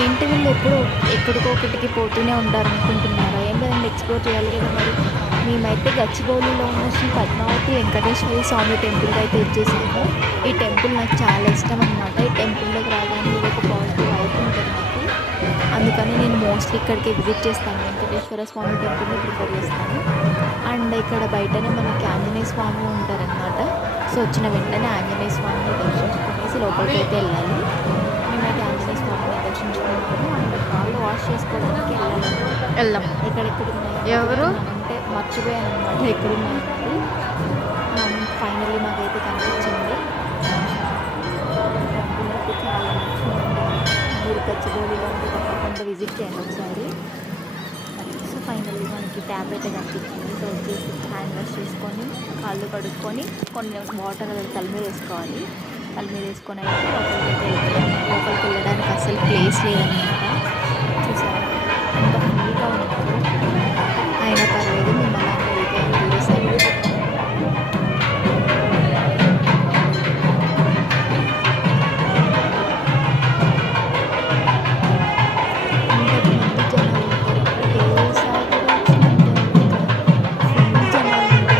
ఏంటి వీళ్ళు ఎప్పుడు ఎక్కడికో ఒకటికి పోతూనే ఉంటారు అనుకుంటున్నారా? ఏం లేదండి, ఎక్స్‌ప్లోర్ చేయాలి కదా మరి. మేమైతే గచ్చిబౌలిలో ఉన్న శ్రీ పద్మావతి వెంకటేశ్వర స్వామి టెంపుల్‌కి అయితే వచ్చేసాము. ఈ టెంపుల్ నాకు చాలా ఇష్టం అనమాట. ఈ టెంపుల్‌లోకి రాగానే ఇదొక పాజిటివ్ వైబ్ ఉంటుంది నాకు. అందుకని నేను మోస్ట్లీ ఇక్కడికే విజిట్ చేస్తాను. వెంకటేశ్వర స్వామి టెంపుల్‌ని ప్రిఫర్ చేస్తాను. అండ్ ఇక్కడ బయటనే మనకి ఆంజనేయ స్వామి ఉంటారనమాట. సో వచ్చిన వెంటనే ఆంజనేయ స్వామిని దర్శించుకునేసి లోపలికైతే వెళ్ళాలి. మేమైతే ఆంజనేయ స్వామిని దర్శించుకుంటాము. అండ్ కాళ్ళు వాష్ చేసుకోవడానికి వెళ్ళాలి. వెళ్దాం. ఎక్కడెక్కడున్నాయి ఎవరు? అంటే మర్చిపోయాను అనమాట ఎక్కడున్నాయన్నది. ఫైనల్లీ మాకైతే కనిపించింది. టెంపుల్ అయితే చాలా నచ్చిందండి. మీరు గచ్చిబౌలిలో ఉంటే తప్పకుండా విజిట్ చేయండి ఒకసారి. సో ఫైనల్లీ మనకి ట్యాప్ అయితే కనిపించింది. సో వచ్చేసి హ్యాండ్ వాష్ చేసుకొని కాళ్ళు కడుక్కొని కొన్ని వాటర్ తల మీద వేసుకోవాలి. తల మీద వేసుకొని అయితే లోపలికి వెళ్ళడానికి అసలు ప్లేస్ లేదన్నమాట. చూసారా అంత ఫ్రీగా ఉన్నారు. అయినా పర్లేదు మేము అలానే వెళ్ళిపోయాము చూసేసాము. ఇంతకుముందు జనాలు ఉంటారు, ఏసారి కూడా వచ్చినట్టే ఉంది ఇక్కడ. ఫుల్ జనాలు ఉంటారు.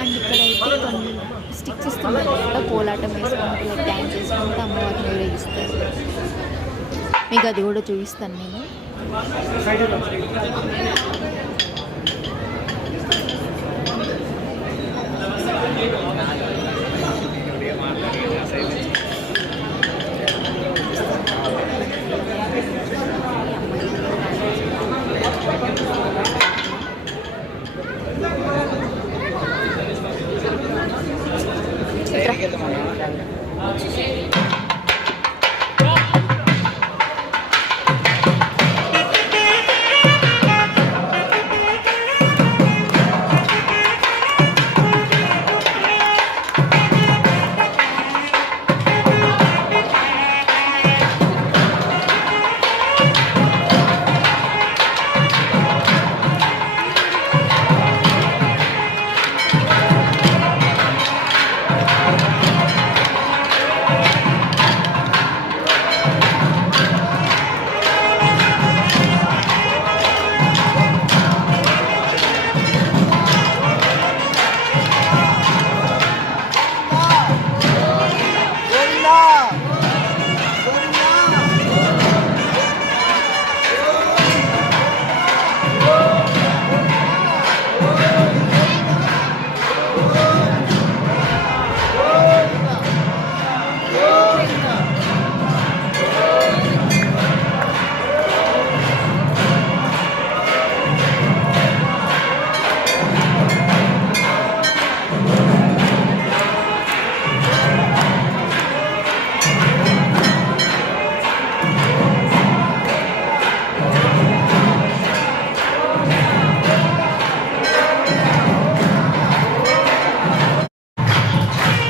అండ్ ఇక్కడైతే కొన్ని స్టిక్స్ ఇస్తున్నారు కదా, కోలాటం వేసుకుంటూ లైక్ డ్యాన్స్ వేసుకుంటూ అమ్మవారిని ఊరేగిస్తారు. మీకు అది కూడా చూపిస్తాను నేను.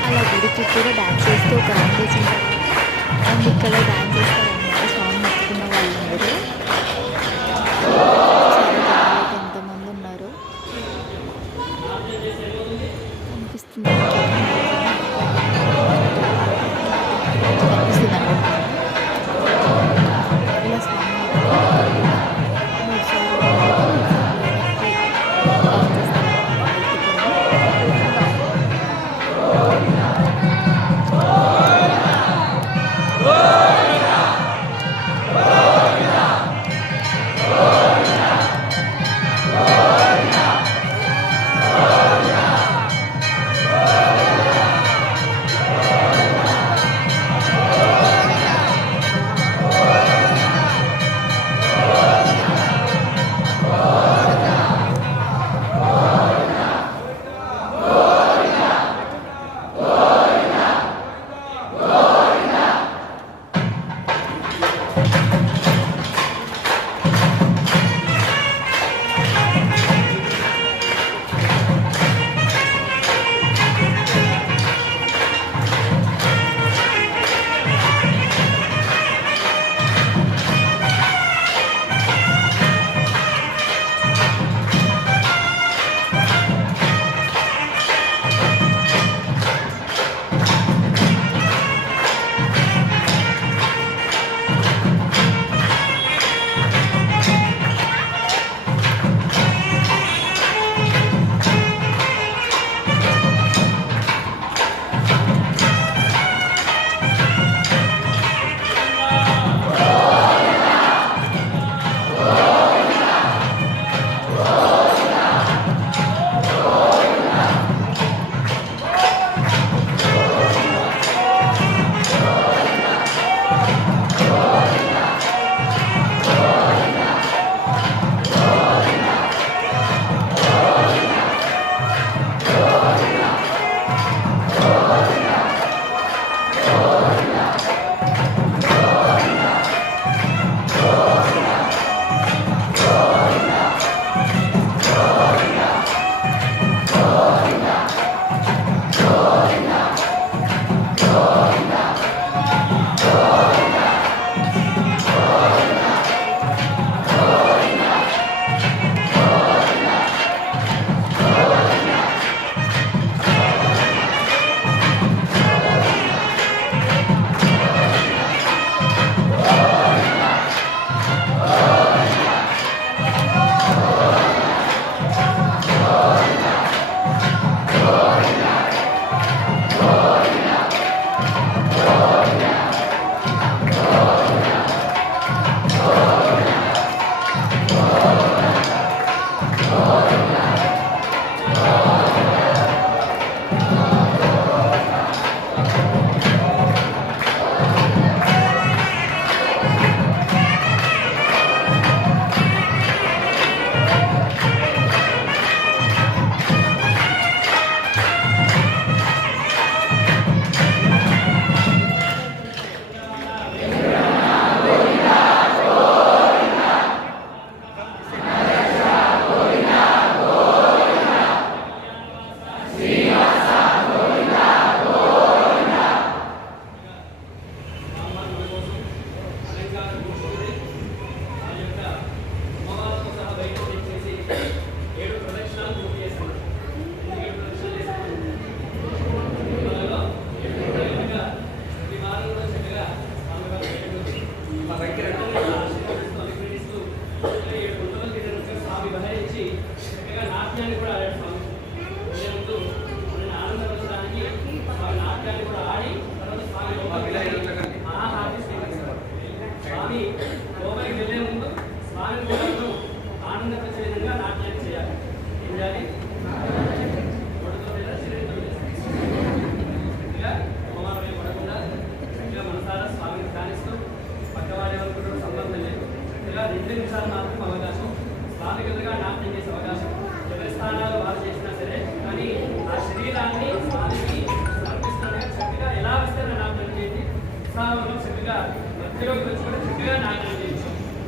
అలా గుడి చుట్టూరా డ్యాన్స్ చేస్తూ ఒక రౌండ్ వేసిన తర్వాత అండ్ ఇక్కడ డ్యాన్స్ చేస్తారనమాట స్వామి మొక్కుకున్న వాళ్ళందరూ. చూసారా జనాలు అయితే ఎంతమంది ఉన్నారు కనిపిస్తుంది. కనిపిస్తుంది అనుకుంటున్నాను. ఇలా స్వామి మూడు సార్లు డ్యాన్స్ చేస్తారనమాట.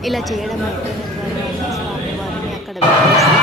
ఇలా చేయడం అయిపోయిన తర్వాత స్వామివారిని అక్కడ పెట్టేసి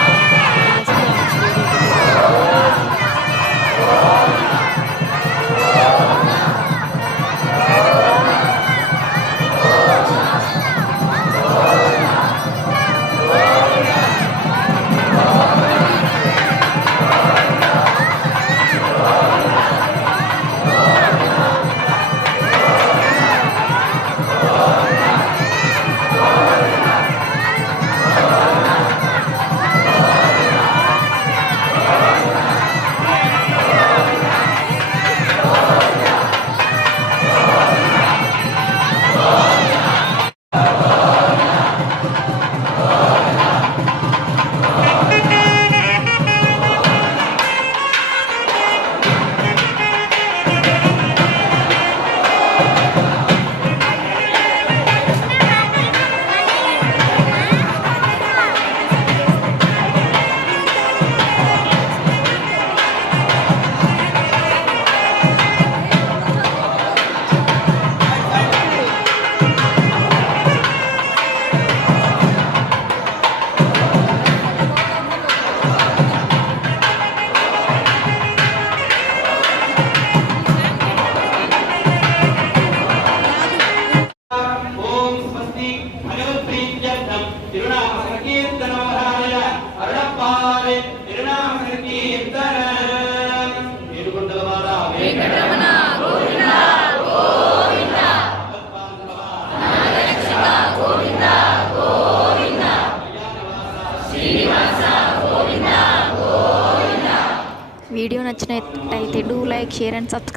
వీడియో నచ్చినట్టయితే do like, share and subscribe.